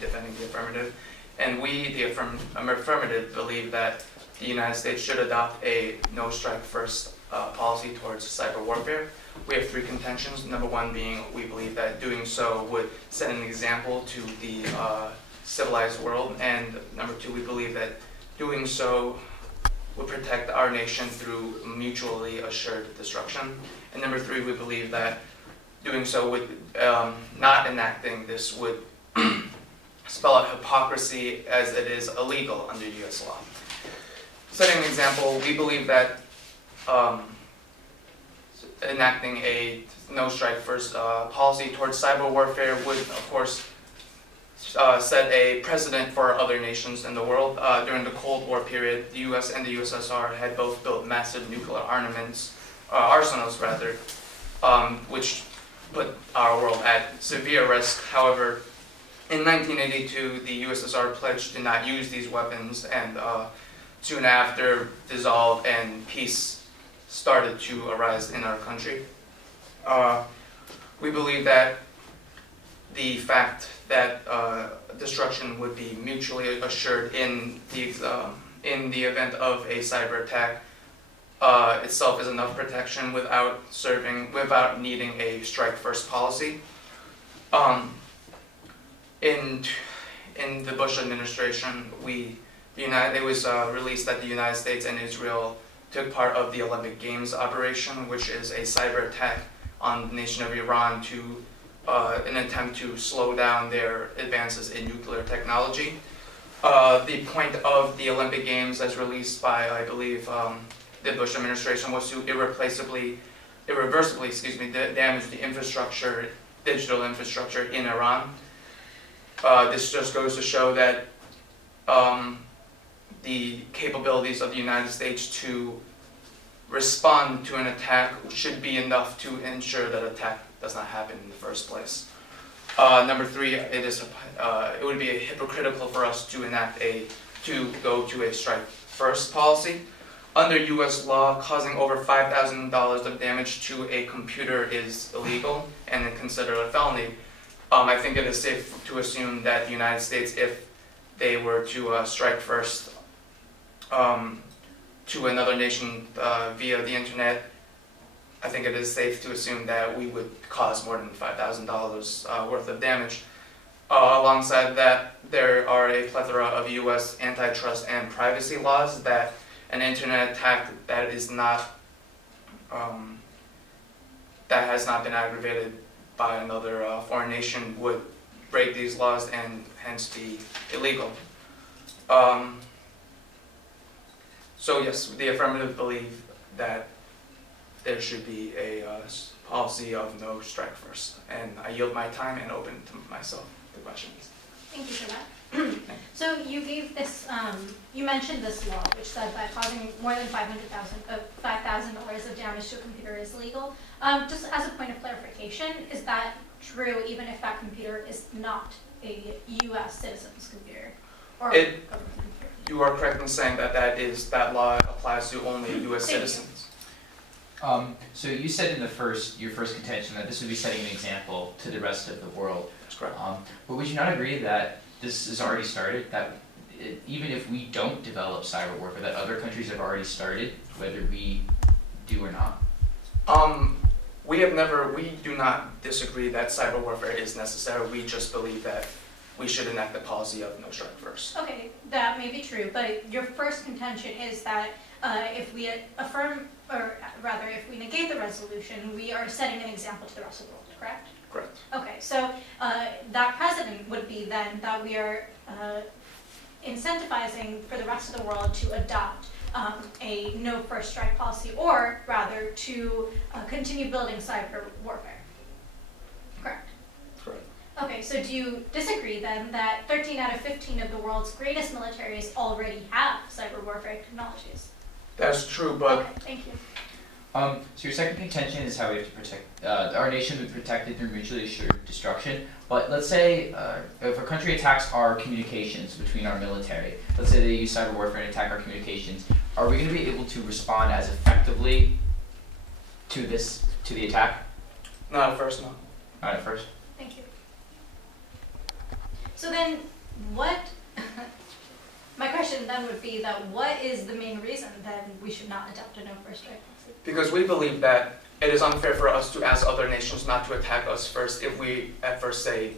defending the affirmative. And we, the affirmative, believe that the United States should adopt a no strike first policy towards cyber warfare. We have three contentions. Number one being we believe that doing so would set an example to the civilized world. And number two, we believe that doing so would protect our nation through mutually assured destruction. And number three, we believe that doing so would, not enacting this would spell out hypocrisy as it is illegal under U.S. law. Setting an example, we believe that enacting a no-strike first policy towards cyber warfare would, of course, set a precedent for other nations in the world. During the Cold War period, the U.S. and the USSR had both built massive nuclear arsenals, which put our world at severe risk. However, in 1982, the USSR pledged to not use these weapons, and soon after dissolved and peace started to arise in our country. We believe that the fact that destruction would be mutually assured in the event of a cyber attack itself is enough protection without needing a strike first policy. In the Bush administration, it was released that the United States and Israel took part of the Olympic Games operation, which is a cyber attack on the nation of Iran to an attempt to slow down their advances in nuclear technology. The point of the Olympic Games, as released by, I believe, the Bush administration, was to irreversibly damage the digital infrastructure in Iran. This just goes to show that the capabilities of the United States to respond to an attack should be enough to ensure that attack does not happen in the first place. Number three, it would be hypocritical for us to go to a strike first policy. Under U.S. law, causing over $5,000 of damage to a computer is illegal and considered a felony. I think it is safe to assume that the United States, if they were to strike first to another nation via the internet, I think it is safe to assume that we would cause more than $5,000 worth of damage. Alongside that, there are a plethora of U.S. antitrust and privacy laws that an internet attack that has not been aggravated by another foreign nation would break these laws and hence be illegal. So yes, the affirmative believe that there should be a policy of no strike first. And I yield my time and open to myself the questions. Thank you for that. So you gave this, you mentioned this law, which said that causing more than $5,000 of damage to a computer is legal. Just as a point of clarification, is that true even if that computer is not a U.S. citizen's computer or government computer? You are correct in saying that law applies to only U.S. citizens. So you said in your first contention that this would be setting an example to the rest of the world. That's correct. But would you not agree that this has already started, that even if we don't develop cyber warfare, that other countries have already started, whether we do or not? We do not disagree that cyber warfare is necessary. We just believe that we should enact the policy of no strike first. Okay, that may be true, but your first contention is that if we affirm, or rather if we negate the resolution, we are setting an example to the rest of the world, correct? Correct. Okay, so that precedent would be then that we are incentivizing for the rest of the world to adopt a no first strike policy, or rather to continue building cyber warfare. Correct? Correct. Okay, so do you disagree then that 13 out of 15 of the world's greatest militaries already have cyber warfare technologies? That's true, but... Okay, thank you. So your second contention is how we have to protect, our nation would be protected through mutually assured destruction. But let's say if a country attacks our communications between our military, let's say they use cyber warfare and attack our communications, are we going to be able to respond as effectively to the attack? Not at first, no. Not at first? Thank you. So then, what? My question then would be that what is the main reason that we should not adopt a no first strike policy? Because we believe that it is unfair for us to ask other nations not to attack us first if we at first say,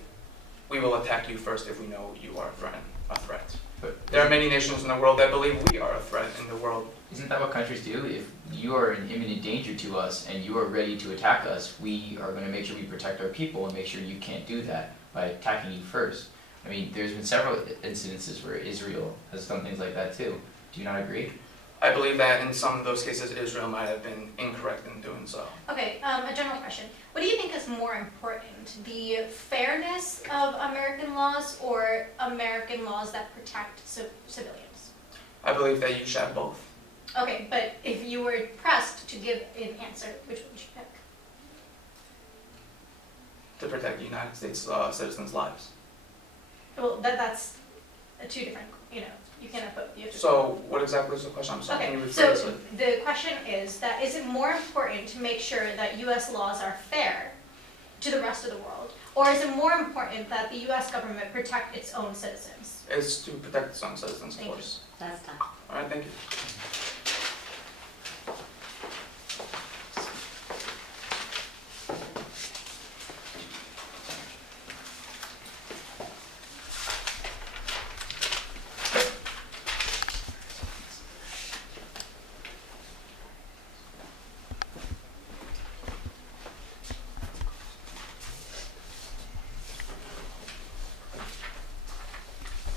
we will attack you first if we know you are a threat. But There are many nations in the world that believe we are a threat in the world. isn't that what countries do? If you are in imminent danger to us and you are ready to attack us, we are going to make sure we protect our people and make sure you can't do that by attacking you first. I mean, there's been several incidences where Israel has done things like that too. Do you not agree? I believe that in some of those cases, Israel might have been incorrect in doing so. Okay, a general question. What do you think is more important, the fairness of American laws or American laws that protect civilians? I believe that you should have both. Okay, but if you were pressed to give an answer, which one would you pick? To protect the United States citizens' lives. Well, that's two different, you cannot both. You have to So, what exactly is the question? I'm sorry, can you Okay, so rephrase it? the question is that is it more important to make sure that U.S. laws are fair to the rest of the world, or is it more important that the U.S. government protect its own citizens? It's to protect its own citizens, of Thank you. course. That's time. All right, thank you.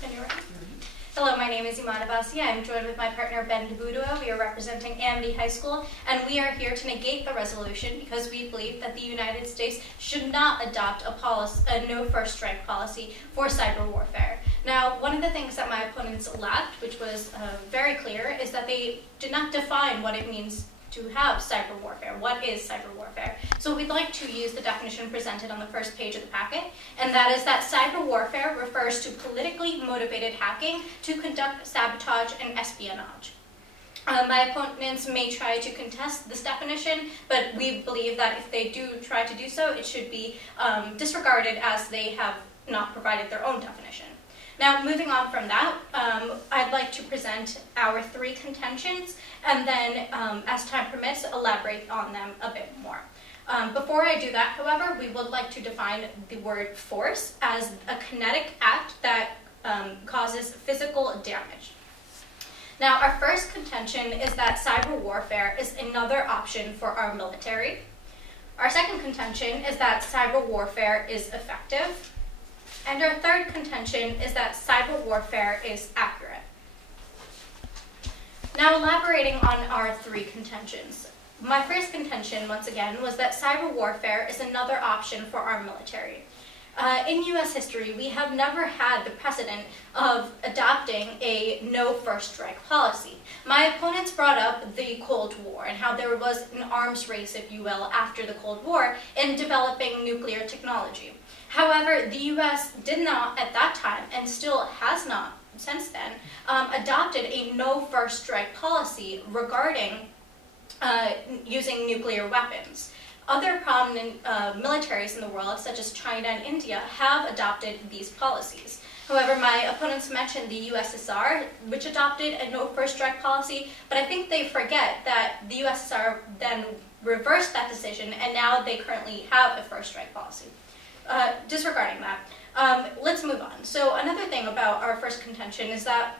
Can you ready? Hello, my name is Iman Abbasi. I'm joined with my partner Ben Debudua. We are representing Amity High School, and we are here to negate the resolution because we believe that the United States should not adopt a no first strike policy for cyber warfare. Now, one of the things that my opponents lacked, which was very clear, is that they did not define what it means to have cyber warfare. What is cyber warfare? So we'd like to use the definition presented on the first page of the packet, and that is that cyber warfare refers to politically motivated hacking to conduct sabotage and espionage. My opponents may try to contest this definition, but we believe that if they do try to do so, it should be disregarded as they have not provided their own definition. Now, moving on from that, I'd like to present our three contentions, and then, as time permits, elaborate on them a bit more. Before I do that, however, we would like to define the word force as a kinetic act that causes physical damage. Now, our first contention is that cyber warfare is another option for our military. Our second contention is that cyber warfare is effective. And our third contention is that cyber warfare is accurate. Now, elaborating on our three contentions. My first contention, once again, was that cyber warfare is another option for our military. In U.S. history, we have never had the precedent of adopting a no first strike policy. My opponents brought up the Cold War and how there was an arms race, if you will, after the Cold War in developing nuclear technology. However, the U.S. did not at that time, and still has not since then, adopted a no first strike policy regarding using nuclear weapons. Other prominent militaries in the world, such as China and India, have adopted these policies. However, my opponents mentioned the USSR, which adopted a no first strike policy, but I think they forget that the USSR then reversed that decision, and now they currently have a first strike policy. Disregarding that, let's move on. So another thing about our first contention is that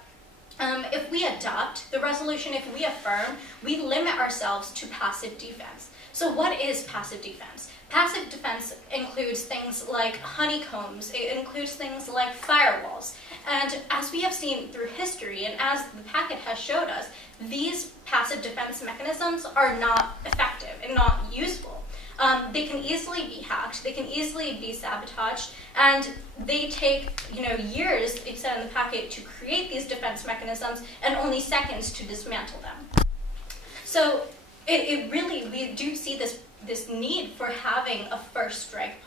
if we adopt the resolution, if we affirm, we limit ourselves to passive defense. So what is passive defense? Passive defense includes things like honeycombs, it includes things like firewalls. And as we have seen through history, and as the packet has showed us, these passive defense mechanisms are not effective and not useful. They can easily be hacked, they can easily be sabotaged, and they take years, it said in the packet, to create these defense mechanisms and only seconds to dismantle them. So we do see this need for having a first strike,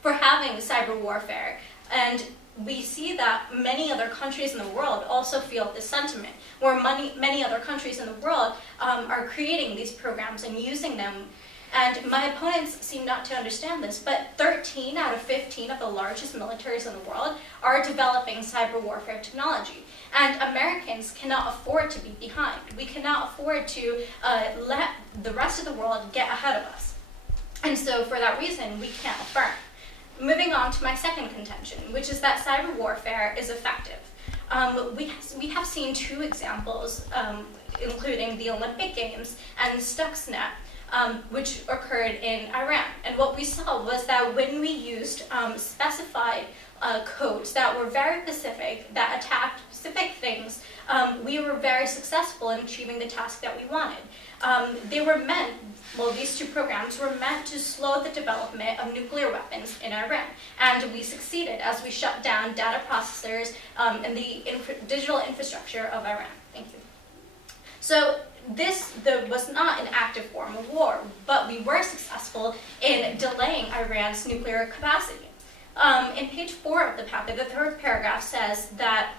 for having cyber warfare. And we see that many other countries in the world also feel this sentiment, where many other countries in the world are creating these programs and using them And my opponents seem not to understand this, but 13 out of 15 of the largest militaries in the world are developing cyber warfare technology. And Americans cannot afford to be behind. We cannot afford to let the rest of the world get ahead of us. And so for that reason, we can't affirm. Moving on to my second contention, which is that cyber warfare is effective. We have seen two examples, including the Olympic Games and Stuxnet, which occurred in Iran. And what we saw was that when we used specified codes that were very specific, that attacked specific things, we were very successful in achieving the task that we wanted. These two programs were meant to slow the development of nuclear weapons in Iran. And we succeeded as we shut down data processors and the digital infrastructure of Iran. Thank you. So this was not an active form of war, but we were successful in delaying Iran's nuclear capacity. In page 4 of the packet, the third paragraph says that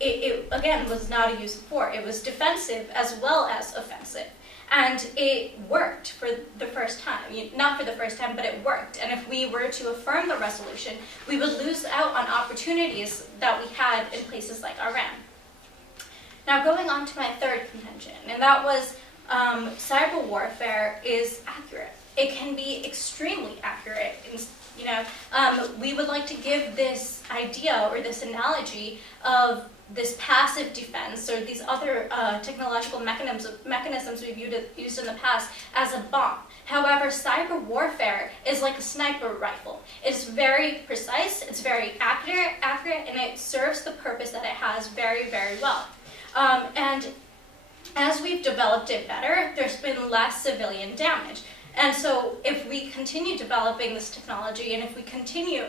it again was not a use of war. It was defensive as well as offensive. And it worked for the first time. Not for the first time, but it worked. And if we were to affirm the resolution, we would lose out on opportunities that we had in places like Iran. Now going on to my third contention, and that was cyber warfare is accurate. It can be extremely accurate. We would like to give this idea or this analogy of this passive defense or these other technological mechanisms we've used in the past as a bomb. However, cyber warfare is like a sniper rifle. It's very precise, it's very accurate, and it serves the purpose that it has very, very well. And as we've developed it better, there's been less civilian damage. And so if we continue developing this technology and if we continue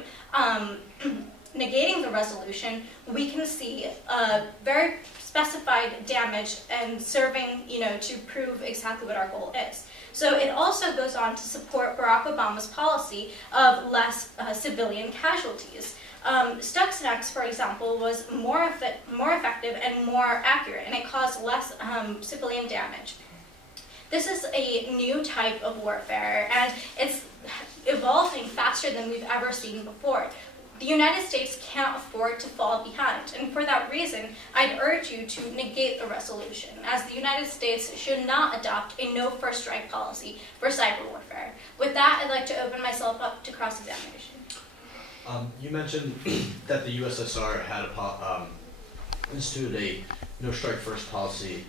negating the resolution, we can see very specified damage and serving, to prove exactly what our goal is. So it also goes on to support Barack Obama's policy of less civilian casualties. Stuxnet, for example, was more effective and more accurate, and it caused less civilian damage. This is a new type of warfare, and it's evolving faster than we've ever seen before. The United States can't afford to fall behind, and for that reason, I'd urge you to negate the resolution, as the United States should not adopt a no-first-strike policy for cyber warfare. With that, I'd like to open myself up to cross-examination. You mentioned that the USSR had instituted a no-strike first policy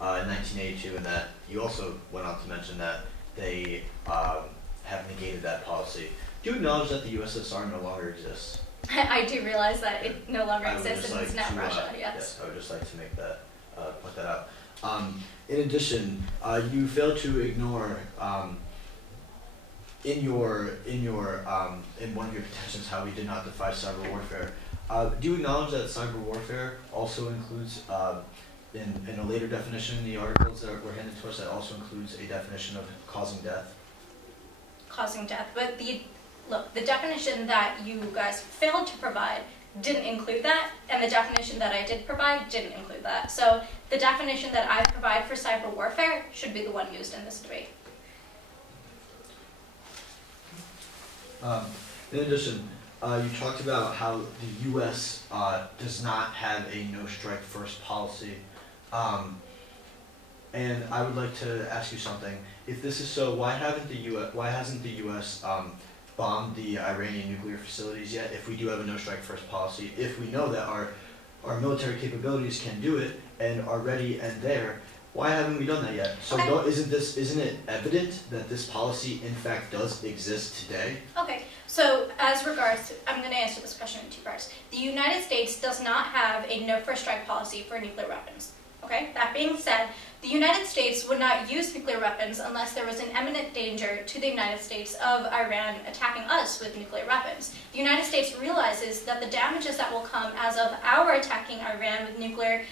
in 1982, and that you also went on to mention that they have negated that policy. Do you acknowledge that the USSR no longer exists? I do realize that it no longer exists and it's now Russia, yes. I would just like to make that, point that out. In addition, you failed to ignore in one of your contentions how we did not defy cyber warfare. Do you acknowledge that cyber warfare also includes, in a later definition in the articles that were handed to us, that also includes a definition of causing death? Causing death, but the definition that you guys failed to provide didn't include that, and the definition that I did provide didn't include that. So the definition that I provide for cyber warfare should be the one used in this debate. In addition, you talked about how the U.S. Does not have a no-strike first policy, and I would like to ask you something. If this is so, why hasn't the U.S. Bombed the Iranian nuclear facilities yet? If we do have a no-strike first policy, if we know that our military capabilities can do it and are ready and there, why haven't we done that yet? So okay. Isn't it evident that this policy in fact does exist today? Okay, so as regards to, I'm going to answer this question in two parts. The United States does not have a no first strike policy for nuclear weapons. Okay, that being said, the United States would not use nuclear weapons unless there was an imminent danger to the United States of Iran attacking us with nuclear weapons. The United States realizes that the damages that will come as of our attacking Iran with nuclear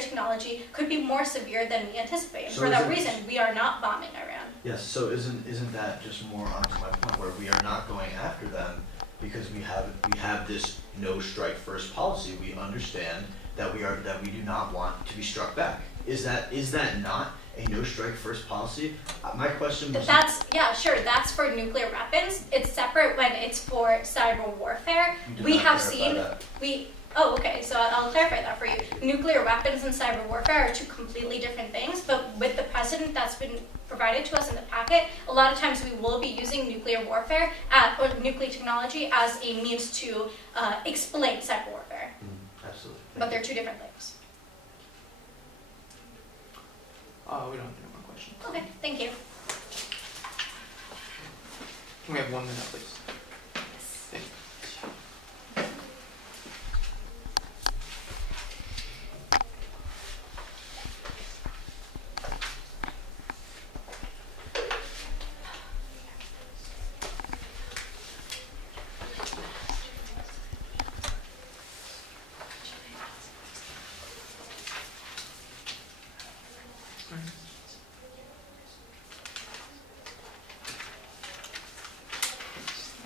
technology could be more severe than we anticipate. And so for that reason, we are not bombing Iran. Yes, so isn't that just more onto my point where we are not going after them because we have this no strike first policy. We understand that we do not want to be struck back. Is that not a no strike first policy. My question was. Yeah, sure. That's for nuclear weapons. It's separate when it's for cyber warfare. We have seen Oh, okay. So I'll clarify that for you. Nuclear weapons and cyber warfare are two completely different things. But with the precedent that's been provided to us in the packet, a lot of times we will be using nuclear warfare or nuclear technology as a means to explain cyber warfare. Absolutely. But they're two different things. We don't have any more questions. Okay. Thank you. Can we have 1 minute, please? Thank you.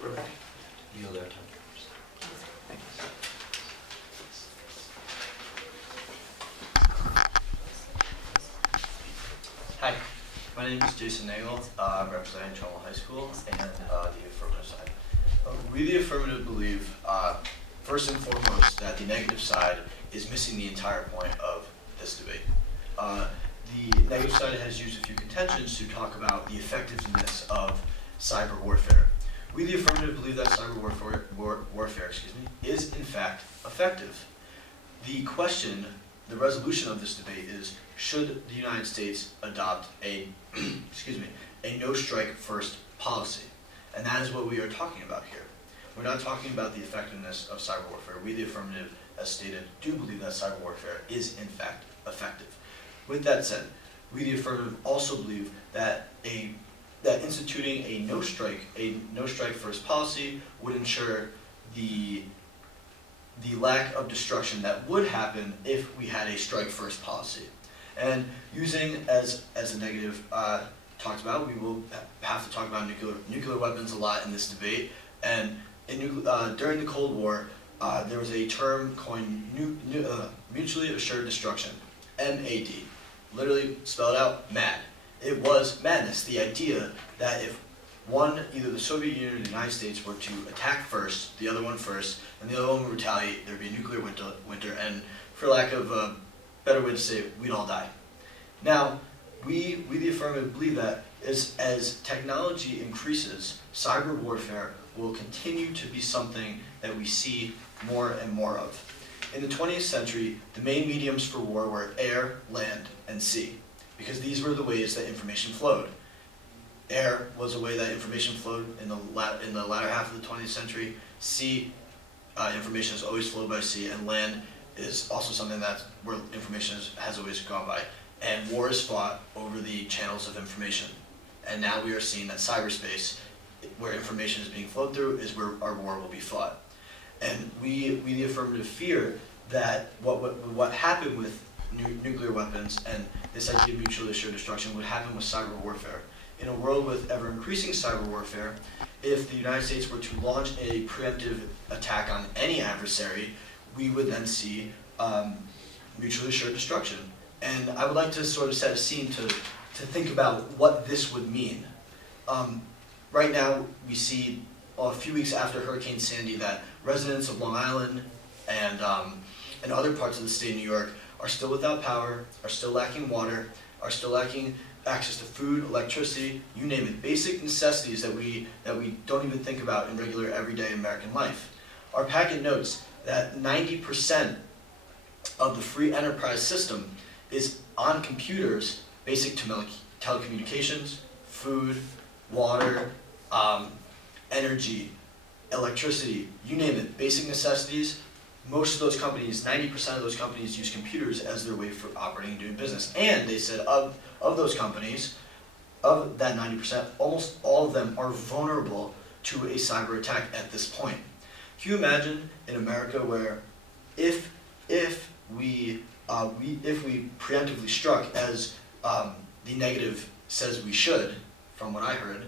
Rebecca. Yield our time. Thank you. Hi, my name is Jason Nagel. I'm representing Trumbull High School and the affirmative side. We, the affirmative, believe, first and foremost, that the negative side is missing the entire point of this debate. The negative side has used a few contentions to talk about the effectiveness of cyber warfare. We, the affirmative, believe that cyber warfare is in fact effective. The question, the resolution of this debate is, should the United States adopt a, a no-strike first policy? And that is what we are talking about here. We're not talking about the effectiveness of cyber warfare. We, the affirmative, as stated, do believe that cyber warfare is in fact effective. With that said, we, the affirmative, also believe that instituting a no strike first policy would ensure the lack of destruction that would happen if we had a strike first policy. And using as a negative talked about, we will have to talk about nuclear weapons a lot in this debate. And during the Cold War, there was a term coined mutually assured destruction, MAD, literally spelled out MAD. It was madness, the idea that if either the Soviet Union or the United States were to attack first, the other one first, and the other one would retaliate, there'd be a nuclear winter, and for lack of a better way to say it, we'd all die. Now, we the affirmative, believe that as technology increases, cyber warfare will continue to be something that we see more and more of. In the 20th century, the main mediums for war were air, land, and sea, because these were the ways that information flowed. Air was a way that information flowed in the latter half of the 20th century. Sea, information has always flowed by sea, and land is also something where information has always gone by. And war is fought over the channels of information. And now we are seeing that cyberspace, where information is being flowed through, is where our war will be fought. And we the affirmative, fear that what happened with nuclear weapons and this idea of mutually assured destruction would happen with cyber warfare. In a world with ever-increasing cyber warfare, if the United States were to launch a preemptive attack on any adversary, we would then see mutually assured destruction. And I would like to sort of set a scene to think about what this would mean. Right now, we see a few weeks after Hurricane Sandy that residents of Long Island and other parts of the state of New York are still without power, are still lacking water, are still lacking access to food, electricity, you name it, basic necessities that we don't even think about in regular everyday American life. Our packet notes that 90% of the free enterprise system is on computers, basic telecommunications, food, water, energy, electricity, you name it, basic necessities. Most of those companies, 90% of those companies, use computers as their way for operating and doing business. And they said of those companies, of that 90%, almost all of them are vulnerable to a cyber attack at this point. Can you imagine in America where if we preemptively struck, as the negative says we should, from what I heard,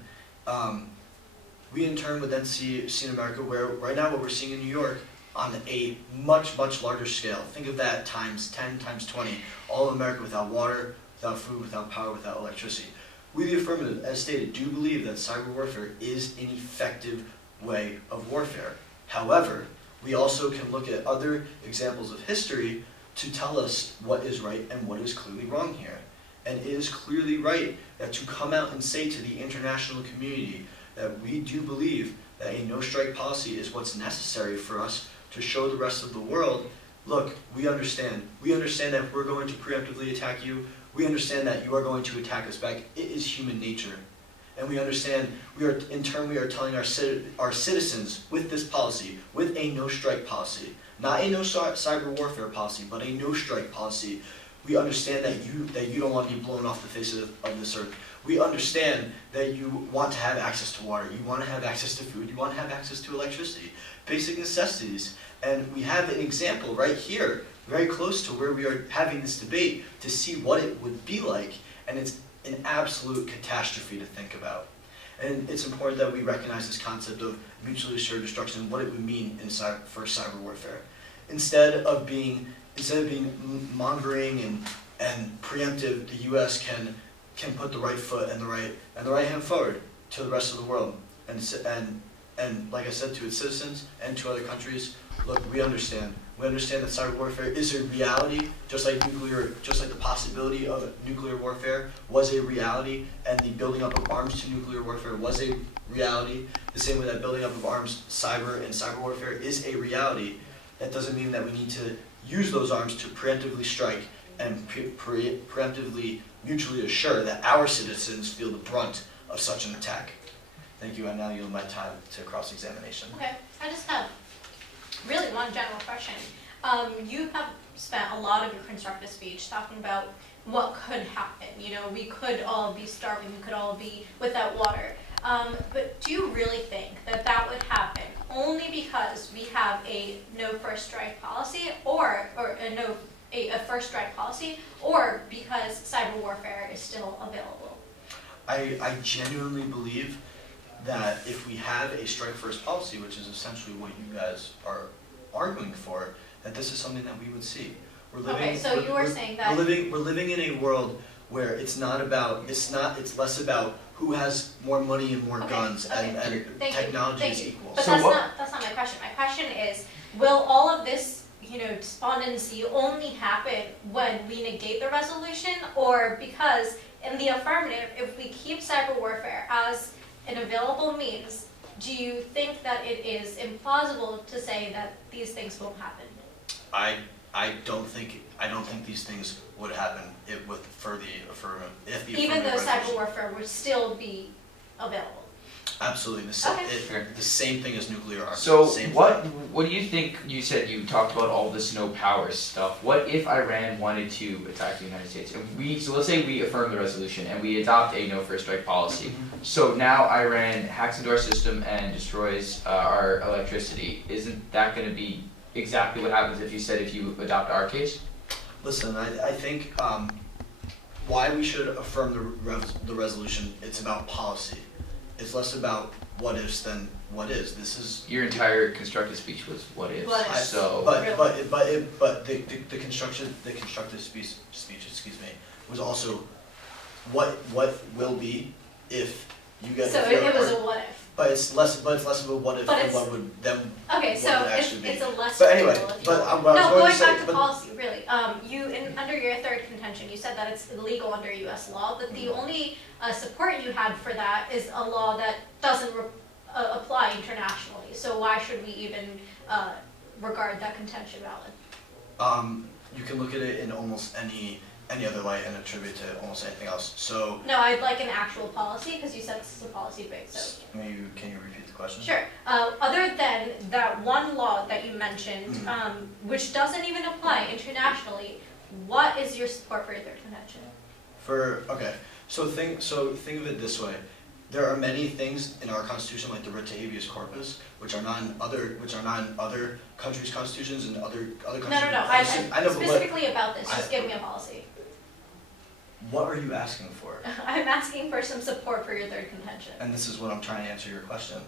we in turn would then see in America where right now what we're seeing in New York on a much, much larger scale. Think of that times 10, times 20. All of America without water, without food, without power, without electricity. We, the affirmative, as stated, do believe that cyber warfare is an effective way of warfare. However, we also can look at other examples of history to tell us what is right and what is clearly wrong here. And it is clearly right that to come out and say to the international community that we do believe that a no-strike policy is what's necessary for us to show the rest of the world, look, we understand. We understand that we're going to preemptively attack you. We understand that you are going to attack us back. It is human nature. And we understand, we are telling our citizens with this policy, with a no-strike policy, not a no cyber warfare policy, but a no-strike policy. We understand that you don't want to be blown off the face of this earth. We understand that you want to have access to water, you want to have access to food, you want to have access to electricity, basic necessities. And we have an example right here, very close to where we are having this debate, to see what it would be like, and it's an absolute catastrophe to think about. And it's important that we recognize this concept of mutually assured destruction and what it would mean for cyber warfare. Instead of being mongering and preemptive, the U.S. can put the right foot and the right hand forward to the rest of the world, and like I said, to its citizens and to other countries. Look, we understand. We understand that cyber warfare is a reality, just like the possibility of nuclear warfare was a reality, and the building up of arms to nuclear warfare was a reality. The same way that building up of arms, cyber warfare is a reality. That doesn't mean that we need to use those arms to preemptively strike and preemptively mutually assure that our citizens feel the brunt of such an attack. Thank you, and now yield my time to cross-examination. Okay, I just have really one general question. You have spent a lot of your constructive speech talking about what could happen. You know, we could all be starving, we could all be without water. But do you really think that that would happen only because we have a no first strike policy, or a first strike policy, or because cyber warfare is still available? I genuinely believe that if we have a strike first policy, which is essentially what you guys are arguing for, that this is something that we would see. Saying that we're living in a world where it's less about who has more money and more guns and technology is equal. But that's not my question. My question is, will all of this, despondency only happen when we negate the resolution, or because in the affirmative, if we keep cyber warfare as an available means, do you think that it is implausible to say that these things won't happen? I don't think these things would happen if the affirmative. Even though cyber warfare would still be available. Absolutely, the same thing as nuclear arms. So what do you think? You said you talked about all this no power stuff. What if Iran wanted to attack the United States? And so let's say we affirm the resolution and we adopt a no first strike policy. Mm-hmm. So now Iran hacks into our system and destroys our electricity. Isn't that going to be exactly what happens if you adopt our case? Listen, I think why we should affirm the resolution. It's about policy. It's less about what ifs than what is. This is your entire constructive speech was what ifs. But the constructive speech, excuse me, was also what will be if you get. So it was a what if. But it's less of a what if than what would Okay, so actually it's a less. But anyway, going back to policy, really. Under your third contention, you said that it's illegal under U.S. law, but the only support you had for that is a law that doesn't apply internationally. So why should we even regard that contention valid? You can look at it in almost any other light and attribute to almost anything else. So no, I'd like an actual policy, because you said this is a policy big. So can you repeat the question? Sure. Other than that one law that you mentioned, which doesn't even apply internationally, what is your support for your third contention? So think of it this way. There are many things in our constitution, like the writ to habeas corpus, which are not in other countries' constitutions and other countries. No. I know specifically about this. Just give me a policy. What are you asking for? I'm asking for some support for your third contention. And this is what I'm trying to answer your question.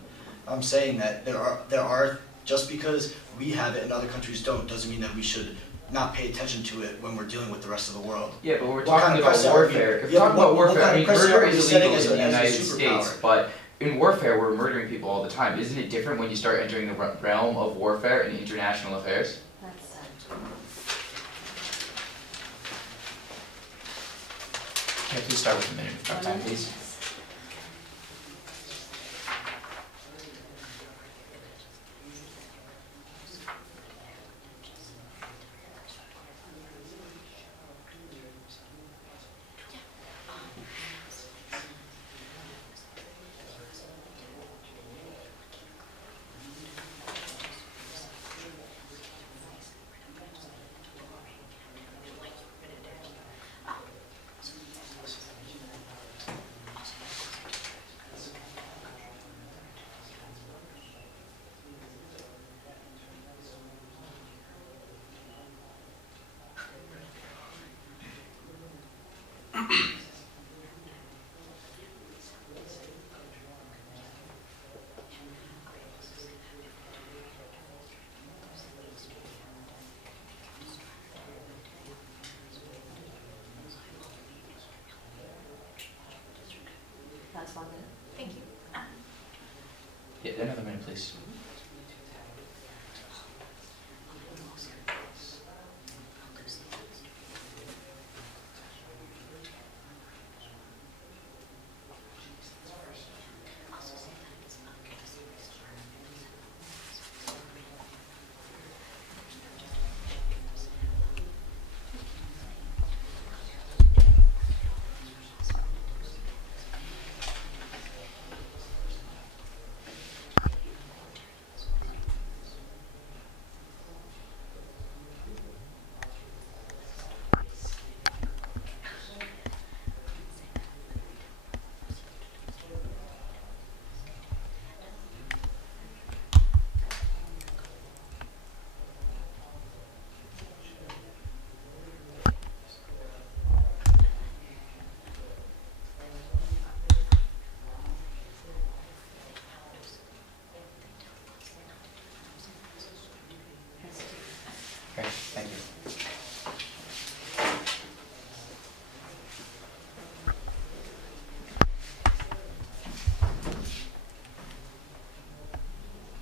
I'm saying that there are just because we have it and other countries don't, doesn't mean that we should not pay attention to it when we're dealing with the rest of the world? Yeah, but we're What kind talking of about precedent are we- warfare. If yeah, we're talking but about what warfare, kind I of mean, precedent murder are we is setting illegal in the as a United superpower? States, but in warfare, we're murdering people all the time. Isn't it different when you start entering the realm of warfare and international affairs? Can I please start with a minute of time, please? That's 1 minute. Thank you. Yeah, another minute, please. Okay, thank you.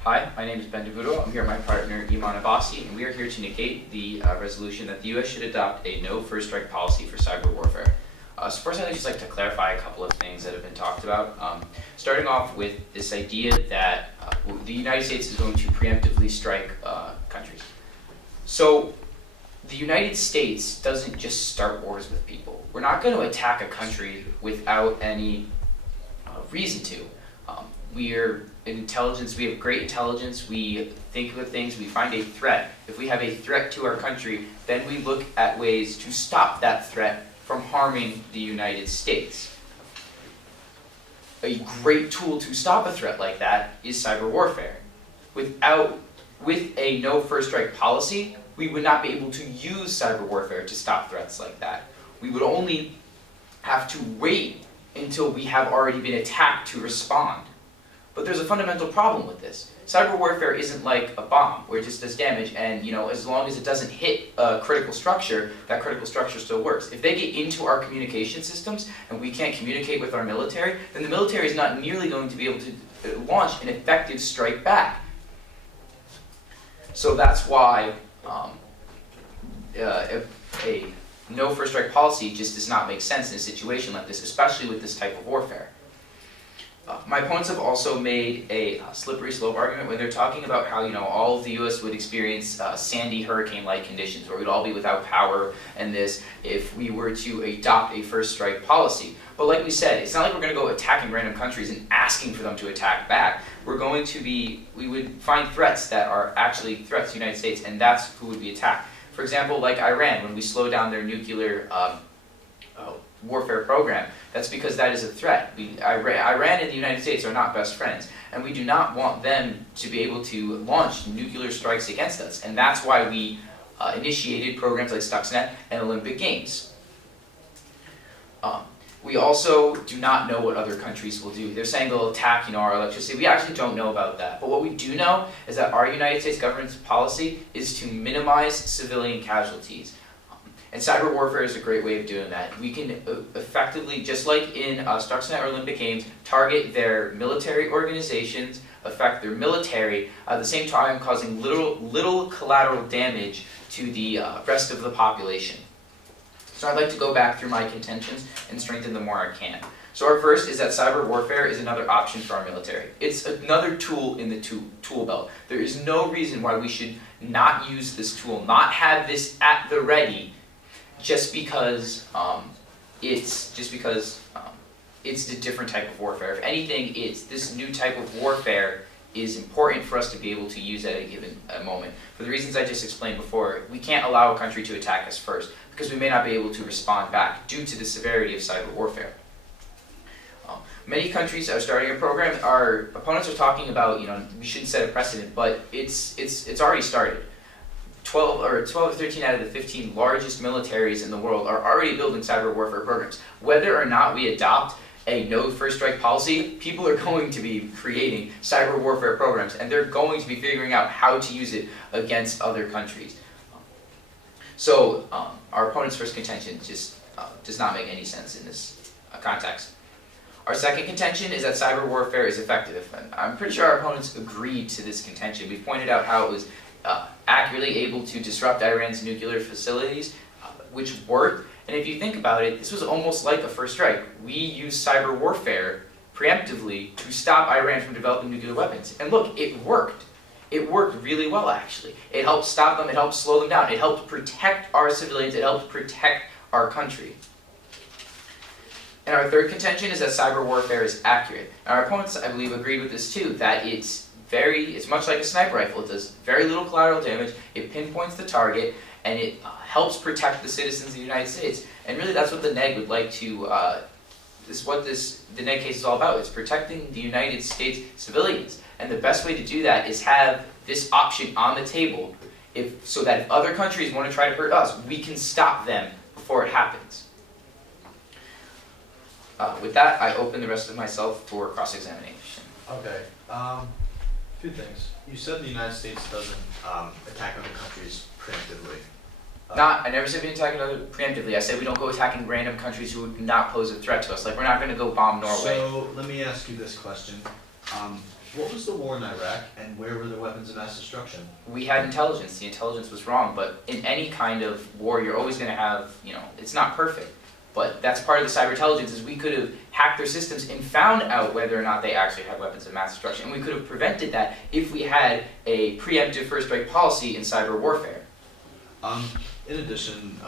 Hi, my name is Ben DeVuto. I'm here with my partner Iman Abbasi, and we are here to negate the resolution that the U.S. should adopt a no first strike policy for cyber warfare. So first, I'd just like to clarify a couple of things that have been talked about. Starting off with this idea that the United States is going to preemptively strike countries. So the United States doesn't just start wars with people. We're not going to attack a country without any reason to. We are intelligence, we have great intelligence, we think of things, we find a threat. If we have a threat to our country, then we look at ways to stop that threat from harming the United States. A great tool to stop a threat like that is cyber warfare. With a no first strike policy, we would not be able to use cyber warfare to stop threats like that. We would only have to wait until we have already been attacked to respond. But there's a fundamental problem with this. Cyber warfare isn't like a bomb where it just does damage and, as long as it doesn't hit a critical structure, that critical structure still works. If they get into our communication systems and we can't communicate with our military, then the military is not nearly going to be able to launch an effective strike back. So that's why a no first strike policy just does not make sense in a situation like this, especially with this type of warfare. My opponents have also made a slippery slope argument when they're talking about how all of the U.S. would experience Sandy hurricane-like conditions, where we'd all be without power and this if we were to adopt a first strike policy. But like we said, it's not like we're going to go attacking random countries and asking for them to attack back. We would find threats that are actually threats to the United States, and that's who would be attacked. For example, like Iran, when we slow down their nuclear warfare program, that's because that is a threat. Iran and the United States are not best friends, and we do not want them to be able to launch nuclear strikes against us, and that's why we initiated programs like Stuxnet and Olympic Games. We also do not know what other countries will do. They're saying they'll attack, our electricity. We actually don't know about that. But what we do know is that our United States government's policy is to minimize civilian casualties. And cyber warfare is a great way of doing that. We can effectively, just like in Stuxnet or Olympic Games, target their military organizations, affect their military, at the same time causing little collateral damage to the rest of the population. So I'd like to go back through my contentions and strengthen them where I can. So our first is that cyber warfare is another option for our military. It's another tool in the tool belt. There is no reason why we should not use this tool, not have this at the ready, just because it's a different type of warfare. If anything, this new type of warfare is important for us to be able to use at a given moment. For the reasons I just explained before, we can't allow a country to attack us first, because we may not be able to respond back due to the severity of cyber warfare. Many countries are starting a program. Our opponents are talking about, we shouldn't set a precedent, but it's already started. 12 or 13 out of the 15 largest militaries in the world are already building cyber warfare programs. Whether or not we adopt a no first strike policy, people are going to be creating cyber warfare programs, and they're going to be figuring out how to use it against other countries. So our opponent's first contention just does not make any sense in this context. Our second contention is that cyber warfare is effective. And I'm pretty sure our opponents agreed to this contention. We've pointed out how it was accurately able to disrupt Iran's nuclear facilities, which worked. And if you think about it, this was almost like a first strike. We used cyber warfare preemptively to stop Iran from developing nuclear weapons. And look, it worked. It worked really well, actually. It helped stop them, it helped slow them down, it helped protect our civilians, it helped protect our country. And our third contention is that cyber warfare is accurate. And our opponents, I believe, agreed with this too, that it's much like a sniper rifle. It does very little collateral damage, it pinpoints the target, and it helps protect the citizens of the United States. And really that's what the NEG would like to, the NEG case is all about. It's protecting the United States civilians. And the best way to do that is have this option on the table so that if other countries want to try to hurt us, we can stop them before it happens. With that, I open the rest of myself for cross-examination. Okay. Two things. You said the United States doesn't attack other countries preemptively. I never said we attack another preemptively. I said we don't go attacking random countries who would not pose a threat to us. Like, we're not going to go bomb Norway. So, let me ask you this question. What was the war in Iraq, and where were the weapons of mass destruction? We had intelligence. The intelligence was wrong, but in any kind of war, you're always going to have, it's not perfect. But that's part of the cyber intelligence, is we could have hacked their systems and found out whether or not they actually had weapons of mass destruction. And we could have prevented that if we had a preemptive first strike policy in cyber warfare. In addition,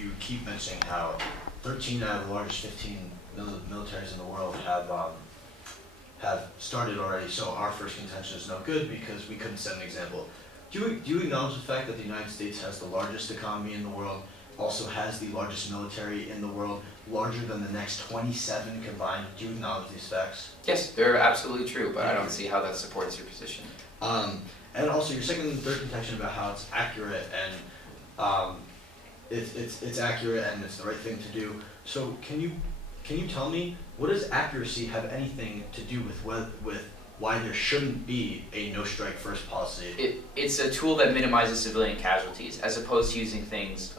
you keep mentioning how 13 out of the largest 15 militaries in the world have started already, so our first contention is no good because we couldn't set an example. Do you acknowledge the fact that the United States has the largest economy in the world, also has the largest military in the world, larger than the next 27 combined? Do you acknowledge these facts? Yes, they're absolutely true, but I don't see how that supports your position. And also your second and third contention about how it's accurate and it's accurate and it's the right thing to do. So can you tell me, what does accuracy have anything to do with why there shouldn't be a no strike first policy? It's a tool that minimizes civilian casualties, as opposed to using things,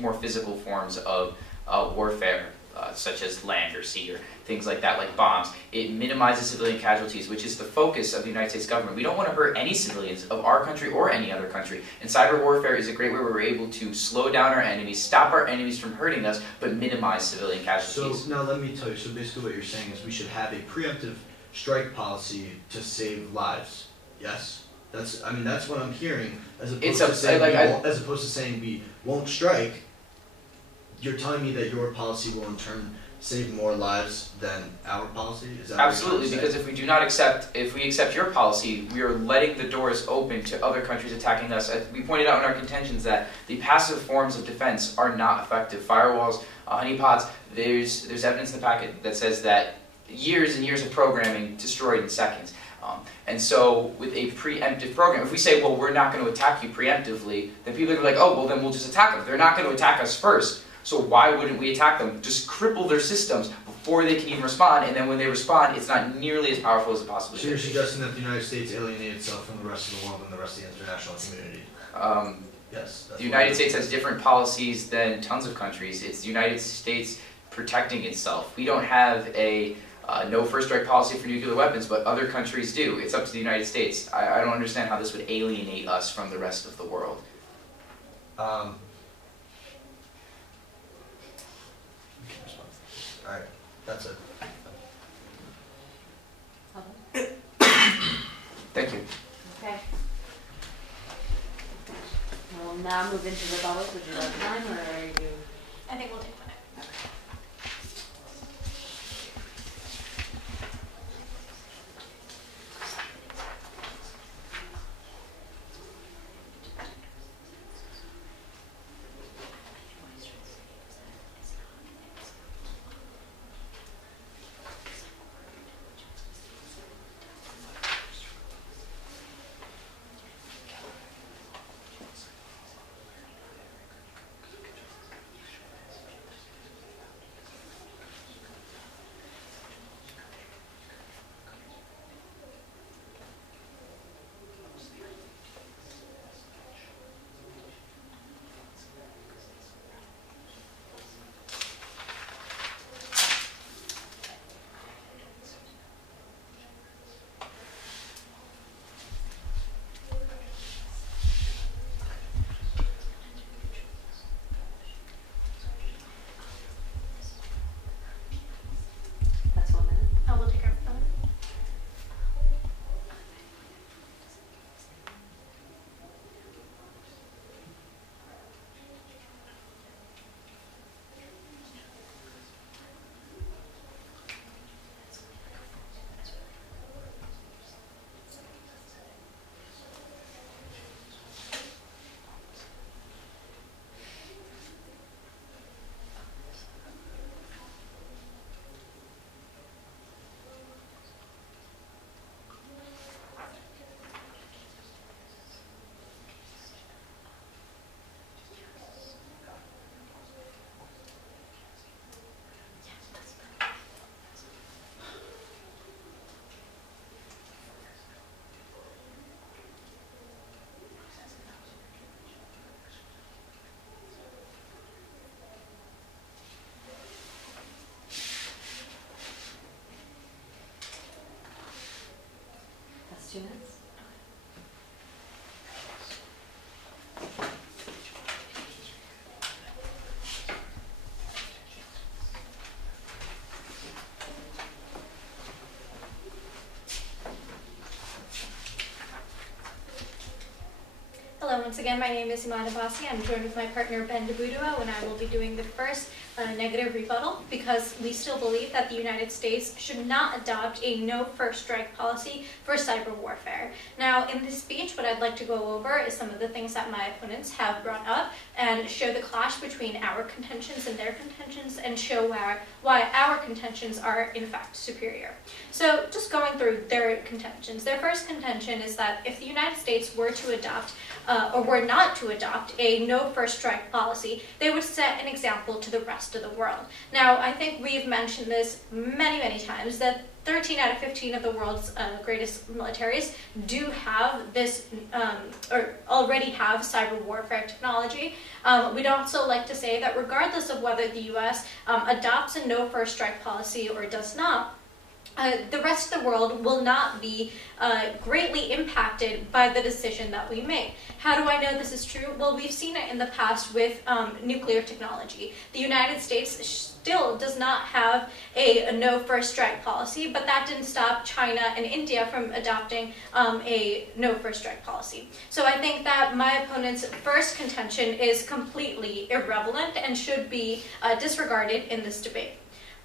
more physical forms of warfare, such as land or sea or things like that, like bombs. It minimizes civilian casualties, which is the focus of the United States government. We don't want to hurt any civilians of our country or any other country. And cyber warfare is a great way where we're able to slow down our enemies, stop our enemies from hurting us, but minimize civilian casualties. So now let me tell you, so basically what you're saying is we should have a preemptive strike policy to save lives. Yes? That's what I'm hearing, as opposed to saying we won't strike. You're telling me that your policy will in turn save more lives than our policy? Is that absolutely, because if we accept your policy, we are letting the doors open to other countries attacking us. We pointed out in our contentions that the passive forms of defense are not effective. Firewalls, honeypots, there's evidence in the packet that says that years and years of programming destroyed in seconds. And so with a preemptive program, if we say, well, we're not going to attack you preemptively, then people are like, oh, well, then we'll just attack them. They're not going to attack us first. So why wouldn't we attack them? Just cripple their systems before they can even respond, and then when they respond, it's not nearly as powerful as it possibly So you're could be. suggesting that the United States alienate itself from the rest of the world and the rest of the international community? Yes. The United States has different policies than tons of countries. It's the United States protecting itself. We don't have a no first strike policy for nuclear weapons, but other countries do. It's up to the United States. I don't understand how this would alienate us from the rest of the world. Alright, that's it. Thank you. Okay. We'll now move into rebuttals. Would you like time, or are you? I think we'll take 1 minute. That's 1 minute. Oh, we'll take our phone. That's 2 minutes. Hello, once again, my name is Imana Basi. I'm joined with my partner Ben DeBuduo, and I will be doing the first negative rebuttal because we still believe that the United States should not adopt a no first strike policy for cyber warfare. Now, in this speech, what I'd like to go over is some of the things that my opponents have brought up and show the clash between our contentions and their contentions and show why our contentions are in fact superior. So just going through their contentions. Their first contention is that if the United States were to adopt or were not to adopt a no first strike policy, they would set an example to the rest of the world. Now, I think we've mentioned this many times that 13 out of 15 of the world's greatest militaries do have this, or already have cyber warfare technology. We'd also like to say that regardless of whether the U.S. Adopts a no first strike policy or does not, the rest of the world will not be greatly impacted by the decision that we make. How do I know this is true? Well, we've seen it in the past with nuclear technology. The United States still does not have a no first strike policy, but that didn't stop China and India from adopting a no first strike policy. So I think that my opponent's first contention is completely irrelevant and should be disregarded in this debate.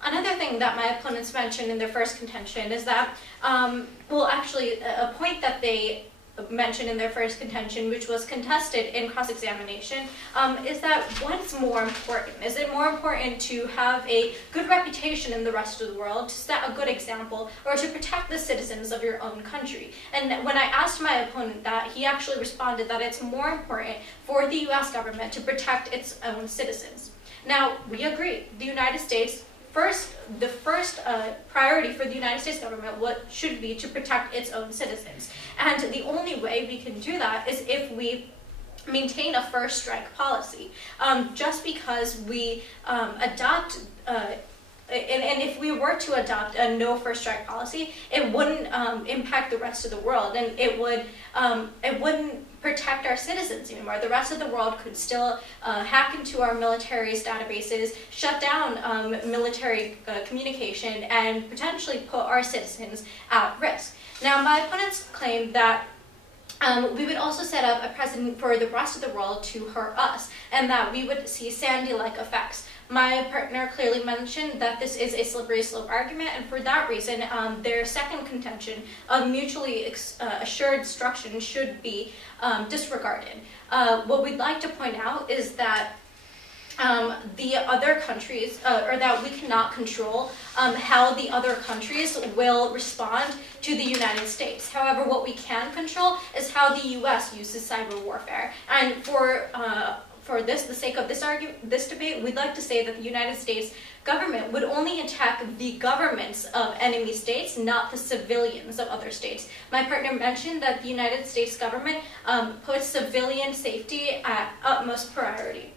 Another thing that my opponents mentioned in their first contention is that, well, actually, a point that they mentioned in their first contention, which was contested in cross-examination, is that what's more important? Is it more important to have a good reputation in the rest of the world, to set a good example, or to protect the citizens of your own country? And when I asked my opponent that, he actually responded that it's more important for the U.S. government to protect its own citizens. Now, we agree, the United States, the first priority for the United States government should be to protect its own citizens. And the only way we can do that is if we maintain a first strike policy. Just because we adopt and if we were to adopt a no first strike policy, it wouldn't impact the rest of the world, and it wouldn't protect our citizens anymore. The rest of the world could still hack into our military's databases, shut down military communication, and potentially put our citizens at risk. Now, my opponents claim that we would also set up a precedent for the rest of the world to hurt us, and that we would see Sandy-like effects. My partner clearly mentioned that this is a slippery slope argument, and for that reason, their second contention of mutually assured destruction should be disregarded. What we'd like to point out is that the other countries, or that we cannot control how the other countries will respond to the United States. However, what we can control is how the U.S. uses cyber warfare. And for the sake of this debate, we'd like to say that the United States government would only attack the governments of enemy states, not the civilians of other states. My partner mentioned that the United States government puts civilian safety at utmost priority.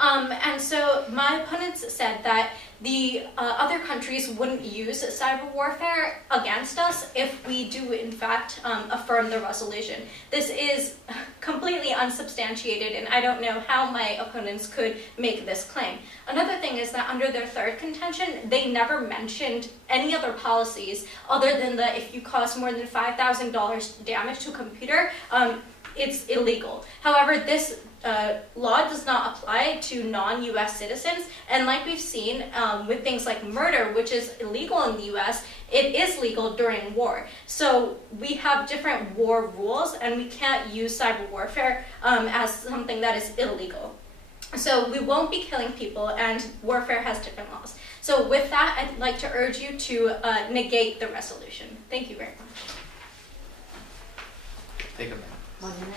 And so my opponents said that the other countries wouldn't use cyber warfare against us if we do, in fact, affirm the resolution. This is completely unsubstantiated, and I don't know how my opponents could make this claim. Another thing is that under their third contention, they never mentioned any other policies other than that if you cause more than $5,000 damage to a computer, it's illegal. However, this law does not apply to non-U.S. citizens, and like we've seen with things like murder, which is illegal in the U.S., it is legal during war. So we have different war rules, and we can't use cyber warfare as something that is illegal. So we won't be killing people, and warfare has different laws. So with that, I'd like to urge you to negate the resolution. Thank you very much. Take a minute. 1 minute.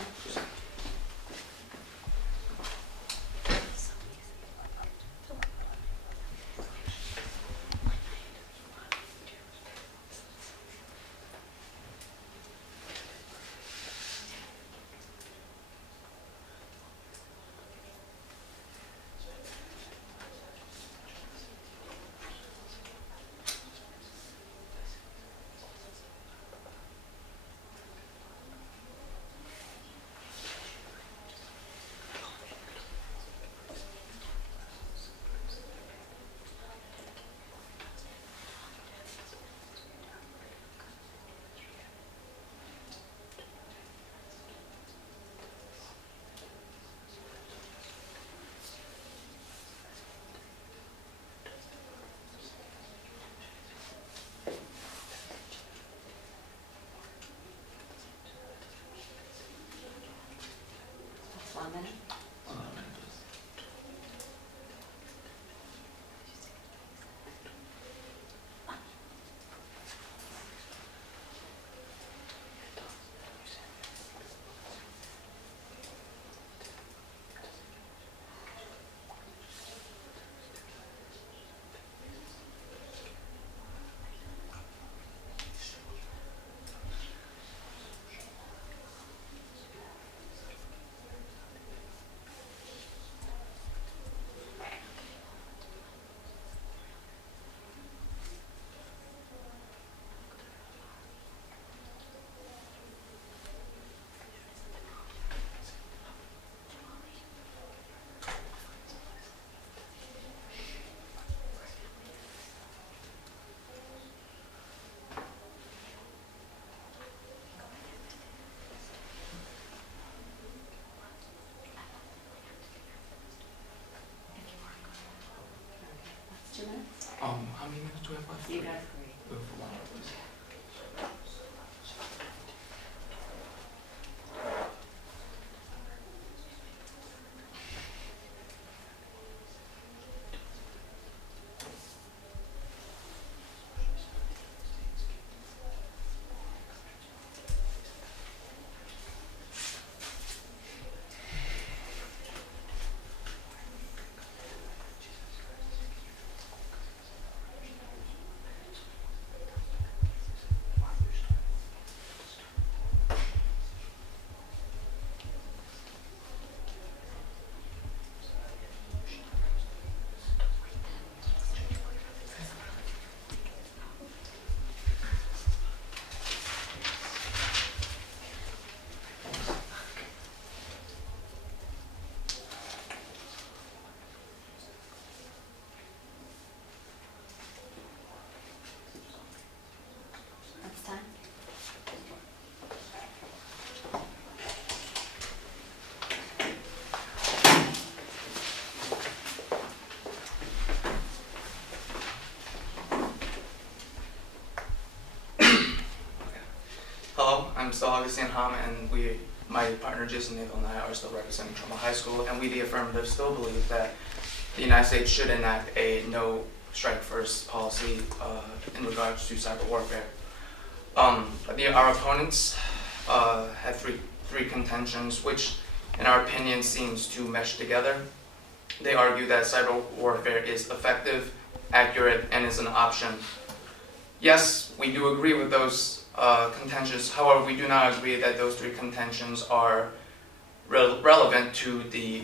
That's 1 minute. That's 2 minutes. How many minutes do we have left? You got 3. We have one, please. I'm still Augustine Hama, and my partner Jason Nagle and I are still representing Trumbull High School, and we, the affirmative, still believe that the United States should enact a no strike first policy in regards to cyber warfare. Our opponents have three contentions, which in our opinion seems to mesh together. They argue that cyber warfare is effective, accurate, and is an option. Yes, we do agree with those contentions. However, we do not agree that those three contentions are relevant to the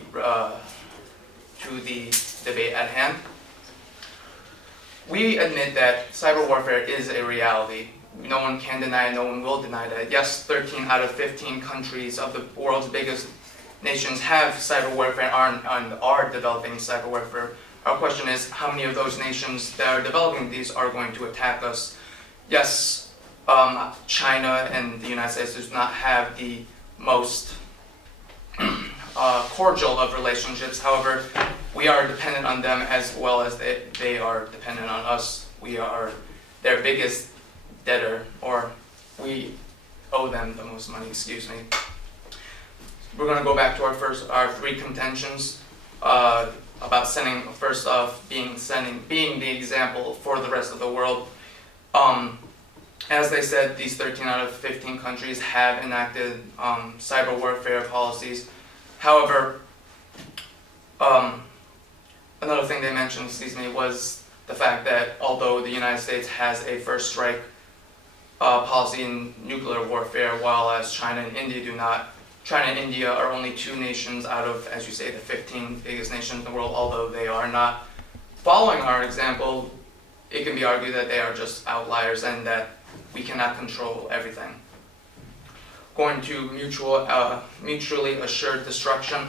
debate at hand. We admit that cyber warfare is a reality. No one can deny it, no one will deny that. Yes, 13 out of 15 countries of the world's biggest nations have cyber warfare and are developing cyber warfare. Our question is, how many of those nations that are developing these are going to attack us? Yes, China and the United States does not have the most cordial of relationships. However, we are dependent on them as well as they are dependent on us. We are their biggest debtor, or we owe them the most money, excuse me. We're going to go back to our three contentions about sending, first off, being the example for the rest of the world. As they said, these 13 out of 15 countries have enacted cyber warfare policies. However, another thing they mentioned, was the fact that although the United States has a first strike policy in nuclear warfare, while as China and India do not. China and India are only two nations out of, as you say, the 15 biggest nations in the world. Although they are not following our example, it can be argued that they are just outliers and that we cannot control everything. Going to mutually assured destruction,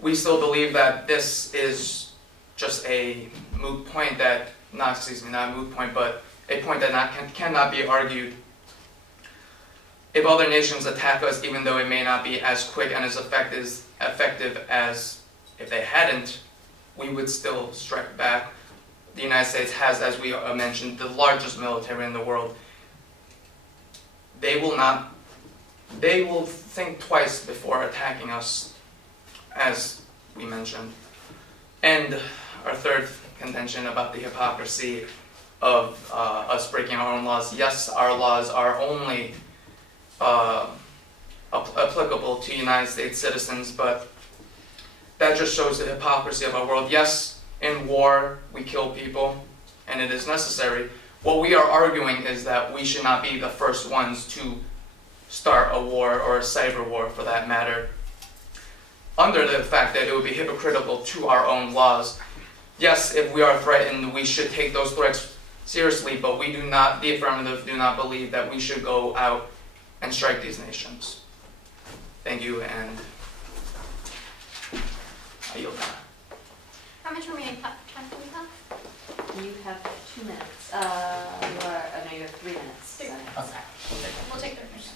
we still believe that this is just a moot point that, not a moot point, but a point that cannot be argued. If other nations attack us, even though it may not be as quick and as effective as if they hadn't, we would still strike back. The United States has, as we mentioned, the largest military in the world. They will think twice before attacking us, as we mentioned. And our third contention about the hypocrisy of us breaking our own laws. Yes, our laws are only applicable to United States citizens, but that just shows the hypocrisy of our world. Yes, in war we kill people, and it is necessary. What we are arguing is that we should not be the first ones to start a war, or a cyber war for that matter, under the fact that it would be hypocritical to our own laws. Yes, if we are threatened, we should take those threats seriously, but we do not, the affirmative, do not believe that we should go out and strike these nations. Thank you, and I yield now. How much remaining time do we have? You have 2 minutes. No, you have 3 minutes. Okay. We'll take 30 minutes.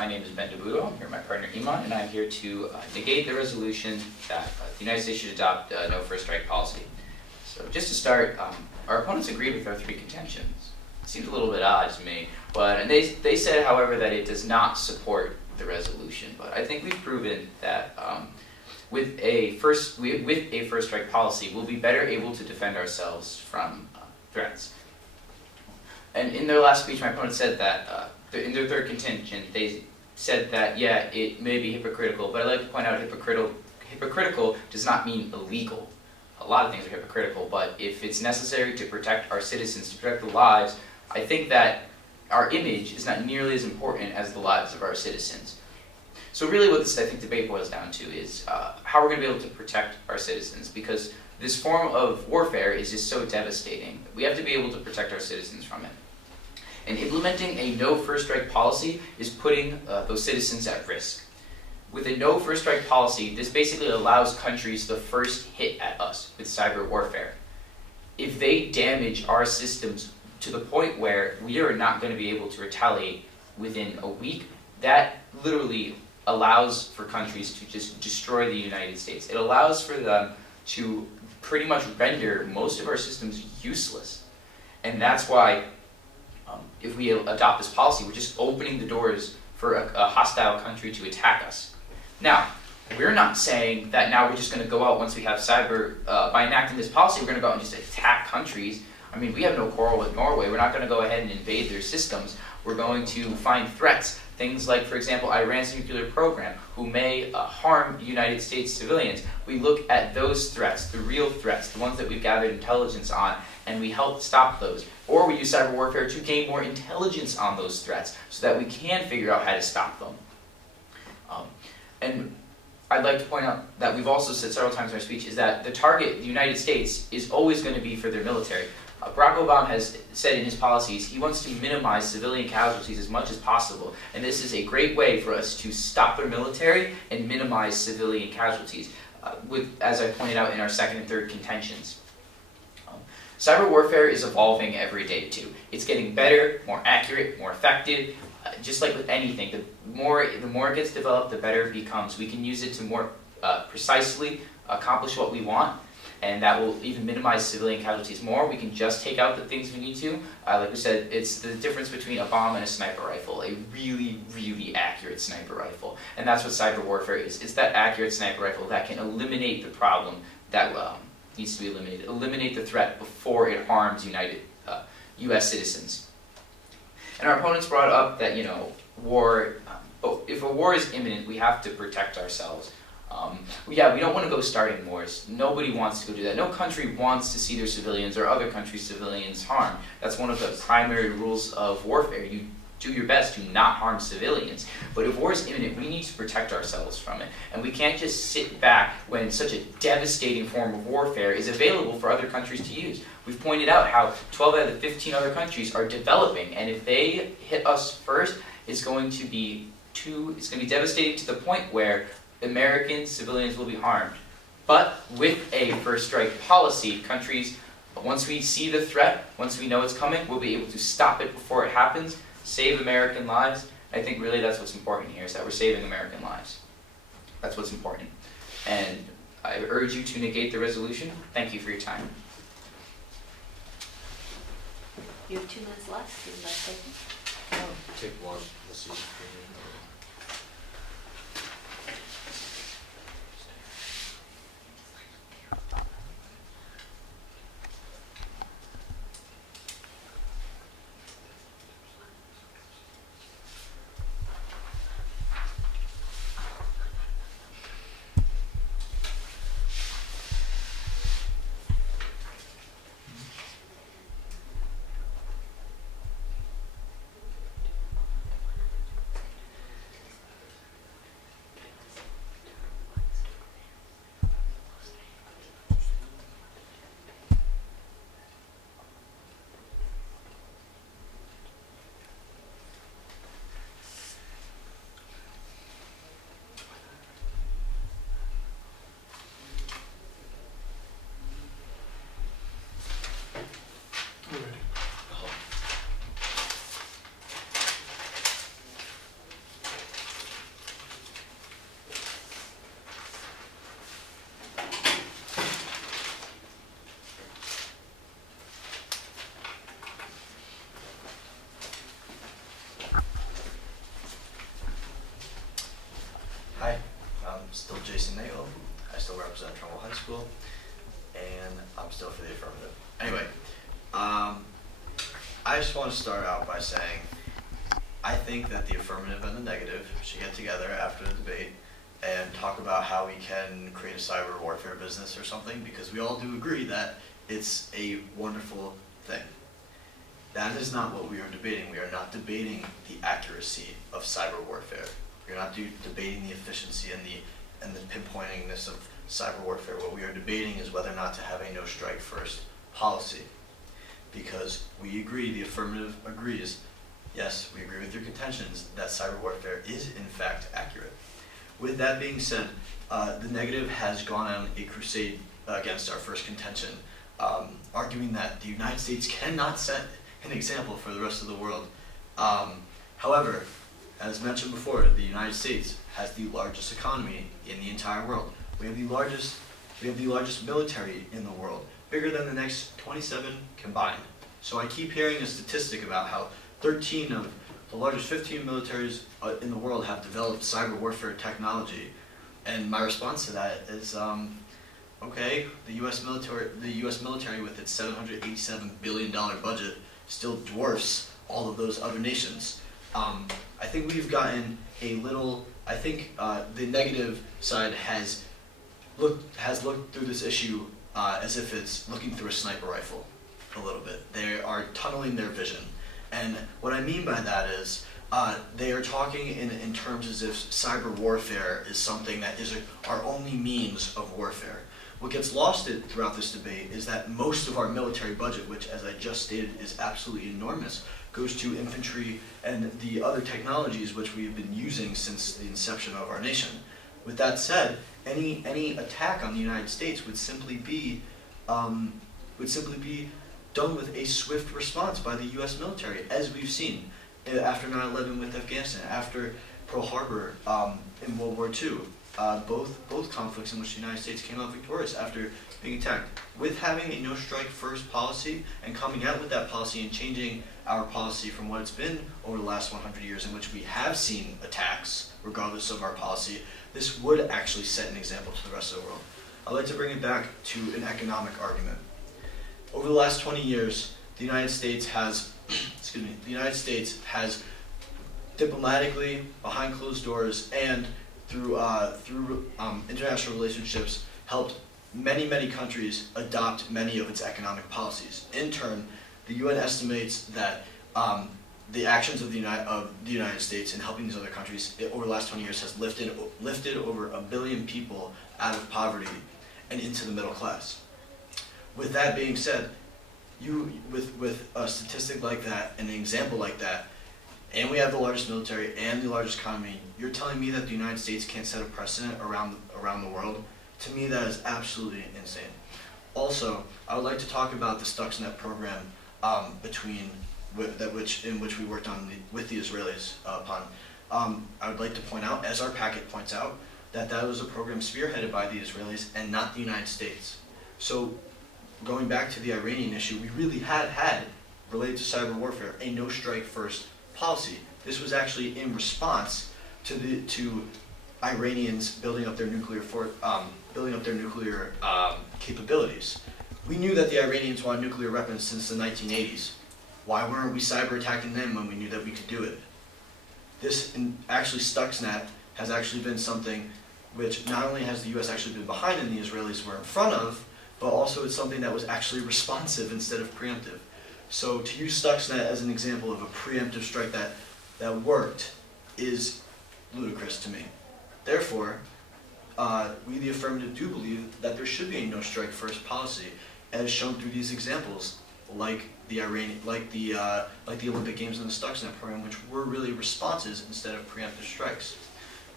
my name is Ben DeBudo. I'm here with my partner Iman, and I'm here to negate the resolution that the United States should adopt a no first strike policy. So just to start, our opponents agreed with our three contentions. It seems a little bit odd to me, but and they said, however, that it does not support the resolution. But I think we've proven that with a first strike policy, we'll be better able to defend ourselves from threats. And in their last speech, my opponent said that in their third contention, they said that, yeah, it may be hypocritical, but I'd like to point out hypocritical does not mean illegal. A lot of things are hypocritical, but if it's necessary to protect our citizens, to protect the lives, I think that our image is not nearly as important as the lives of our citizens. So really what this, I think, debate boils down to is how we're going to be able to protect our citizens, because this form of warfare is just so devastating. We have to be able to protect our citizens from it. And implementing a no first strike policy is putting those citizens at risk. With a no first strike policy, this basically allows countries the first hit at us with cyber warfare. If they damage our systems to the point where we are not going to be able to retaliate within a week, that literally allows for countries to just destroy the United States. It allows for them to pretty much render most of our systems useless. And that's why if we adopt this policy, we're just opening the doors for a hostile country to attack us. Now, we're not saying that now we're just going to go out once we have cyber, by enacting this policy, we're going to go out and just attack countries. I mean, we have no quarrel with Norway. We're not going to go ahead and invade their systems. We're going to find threats, things like, for example, Iran's nuclear program, who may harm United States civilians. We look at those threats, the real threats, the ones that we've gathered intelligence on, and we help stop those. Or we use cyber warfare to gain more intelligence on those threats so that we can figure out how to stop them. And I'd like to point out that we've also said several times in our speech is that the target, the United States, is always going to be for their military. Barack Obama has said in his policies he wants to minimize civilian casualties as much as possible, and this is a great way for us to stop their military and minimize civilian casualties, as I pointed out in our second and third contentions. Cyber warfare is evolving every day too. It's getting better, more accurate, more effective. Just like with anything, the more it gets developed, the better it becomes. We can use it to more precisely accomplish what we want, and that will even minimize civilian casualties more. We can just take out the things we need to. Like we said, it's the difference between a bomb and a sniper rifle, a really, really accurate sniper rifle. And that's what cyber warfare is. It's that accurate sniper rifle that can eliminate the problem that needs to be eliminated, eliminate the threat before it harms U.S. citizens. And our opponents brought up that, you know, war, if a war is imminent, we have to protect ourselves. Yeah, we don't want to go starting wars. Nobody wants to go do that. No country wants to see their civilians or other countries' civilians harmed. That's one of the primary rules of warfare. You do your best to not harm civilians. But if war is imminent, we need to protect ourselves from it. And we can't just sit back when such a devastating form of warfare is available for other countries to use. We've pointed out how 12 out of the 15 other countries are developing, and if they hit us first, it's going to be devastating to the point where American civilians will be harmed. But with a first strike policy, countries, once we see the threat, once we know it's coming, we'll be able to stop it before it happens, save American lives. I think really that's what's important here, is that we're saving American lives. That's what's important. And I urge you to negate the resolution. Thank you for your time. You have 2 minutes left. Would you like to take them? Take one. Let's see. school, and I'm still for the affirmative. Anyway, I just want to start out by saying I think that the affirmative and the negative should get together after the debate and talk about how we can create a cyber warfare business or something, because we all do agree that it's a wonderful thing. That is not what we are debating. We are not debating the accuracy of cyber warfare. We are not debating the efficiency and the pinpointingness of cyber warfare. What we are debating is whether or not to have a no strike first policy. Because we agree, the affirmative agrees, yes, we agree with your contentions that cyber warfare is in fact accurate. With that being said, the negative has gone on a crusade against our first contention, arguing that the United States cannot set an example for the rest of the world. However, as mentioned before, the United States has the largest economy in the entire world. We have the largest military in the world, bigger than the next 27 combined. So I keep hearing a statistic about how 13 of the largest 15 militaries in the world have developed cyber warfare technology, and my response to that is, okay, the U.S. military with its $787 billion budget still dwarfs all of those other nations. I think we've gotten a little. I think the negative side has looked through this issue as if it's looking through a sniper rifle a little bit. They are tunneling their vision. And what I mean by that is they are talking in terms as if cyber warfare is something that is our only means of warfare. What gets lost throughout this debate is that most of our military budget, which as I just stated is absolutely enormous, goes to infantry and the other technologies which we've been using since the inception of our nation. With that said, any attack on the United States would simply be done with a swift response by the U.S. military, as we've seen after 9/11 with Afghanistan, after Pearl Harbor in World War II, both conflicts in which the United States came out victorious after being attacked. With having a no-strike first policy and coming out with that policy and changing our policy from what it's been over the last 100 years in which we have seen attacks, regardless of our policy, this would actually set an example to the rest of the world. I'd like to bring it back to an economic argument. Over the last 20 years, the United States has, diplomatically, behind closed doors, and through international relationships, helped many countries adopt many of its economic policies. In turn, the UN estimates that the actions of the United States in helping these other countries over the last 20 years has lifted over 1 billion people out of poverty and into the middle class. With that being said, with a statistic like that, and an example like that, and we have the largest military and the largest economy, you're telling me that the United States can't set a precedent around the world? To me, that is absolutely insane. Also, I would like to talk about the Stuxnet program in which we worked on with the Israelis upon. I would like to point out, as our packet points out, that was a program spearheaded by the Israelis and not the United States. So, going back to the Iranian issue, we really had, related to cyber warfare, a no-strike first policy. This was actually in response to Iranians building up their nuclear capabilities. We knew that the Iranians wanted nuclear weapons since the 1980s. Why weren't we cyber attacking them when we knew that we could do it? Actually, Stuxnet has actually been something which not only has the U.S. actually been behind and the Israelis were in front of, but also it's something that was actually responsive instead of preemptive. So to use Stuxnet as an example of a preemptive strike that worked is ludicrous to me. Therefore, we the affirmative do believe that there should be a no-strike first policy, as shown through these examples, like the Olympic Games and the Stuxnet program, which were really responses instead of preemptive strikes.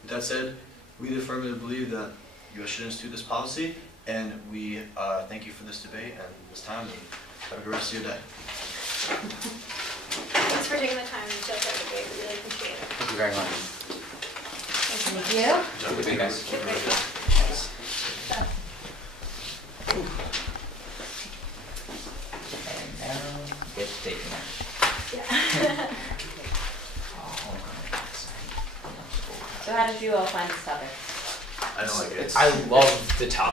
With that said, we the affirmative believe that the U.S. should institute this policy, and we thank you for this debate and this time, and have a good rest of your day. Thanks for taking the time to judge our debate. We really appreciate it. Thank you very much. Thank you. Good day, guys. Good night. Thanks. And now, get to take your Yeah. So how did you all find this topic? I don't like it. I love the topic.